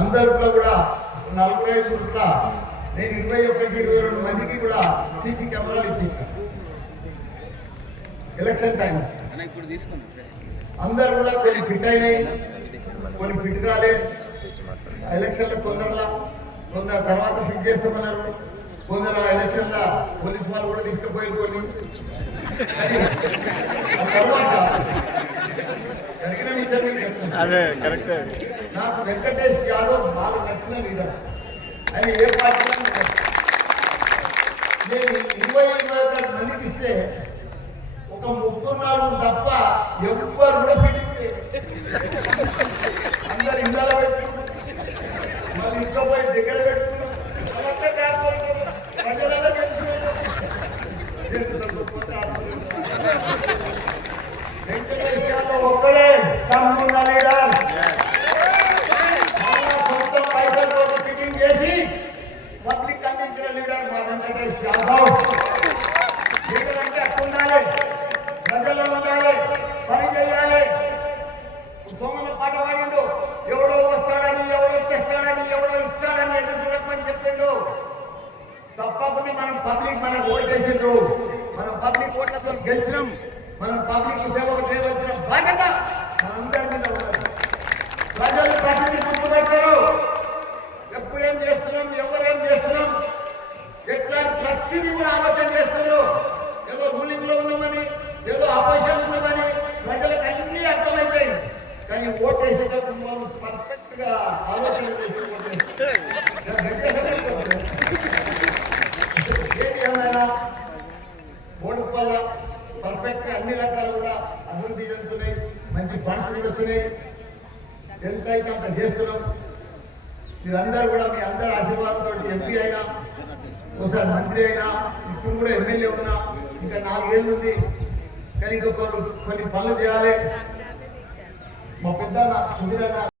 అందరిలో కూడా నలభై ఐదు కూడా నేను ఇరవై ఒకటి ఇరవై రెండు మందికి కూడా సీసీ కెమెరాలు ఇప్పించాను. Election time. అందరు కూడా కొన్ని ఫిట్ అయినాయి కొన్ని ఫిట్ కాలే. ఎలక్షన్ల తొందరలా కొందరు తర్వాత ఫిట్ చేస్తామన్నారు. కొందరు ఎలక్షన్ల పోలీస్ వాళ్ళు కూడా తీసుకుపోయి కొన్ని అదే కరెక్ట్ నాకు వెంకటేష్ యాదవ్ నాకు నచ్చిన లీడర్ ఆయన ఏ పార్టీ నేను ఇరవై ఇరవై ఒకటి మందికి ఇస్తే ఒక ముగ్గురు నాలుగు తప్ప ఎవ్వరు కూడా ఫిట్టింగ్ అందరు ఇళ్ళ పెట్టుకున్నారు మళ్ళీ ఇంట్లో పోయి దగ్గర పెట్టుకున్నారు వెంకటేష్ యాదవ్. లీడర్ అంటే ఉండాలి ప్రజల్లో ఉండాలి. పని చేయాలి. సోమన పాట పాడిండు. ఎవడో వస్తాడని ఎవడో తెస్తాడని ఎవడో ఇస్తాడని ఎదురు చూడకమని చెప్పిండు. తప్పకుండా మనం పబ్లిక్ మనకు ఓటేసిండ్రు. మనం పబ్లిక్ ఓట్లతో గెలిచినాం. మనం పబ్లిక్ సేవకు చేయవలసిన బాధ్యత మనందరి మీద ఉన్నది. ప్రజలు ప్రతిదీ గుర్తుపెడతారు ఎప్పుడేం చేస్తున్నాం ఎవరేం చేస్తున్నాం ఎట్లా కూడా ఆలోచన చేస్తారు ఏదో రూలింగ్లో ఉన్నామని ఏదో అపోజిషన్ ఉన్నామని ప్రజలకు అన్ని అర్థమవుతాయి కానీ ఓట్ వేసేటప్పుడు వాళ్ళు పర్ఫెక్ట్గా ఆలోచన చేసి ఏమైనా ఓటు వల్ల పర్ఫెక్ట్గా అన్ని రకాలు కూడా అభివృద్ధి చెందుతున్నాయి మంచి ఫండ్స్ కూడా వచ్చినాయి ఎంత అయితే అంత చేస్తున్నాం మీరందరూ కూడా మీ అందరి ఆశీర్వాదంతో ఎంపీ అయినా ఒకసారి మంత్రి అయినా ఇప్పుడు కూడా ఎమ్మెల్యే ఉన్నా ఇంకా నాలుగేళ్ళు ఉంది. కానీ ఇంకా కొన్ని కొన్ని పనులు చేయాలి. మా పెద్ద సుధీరన్న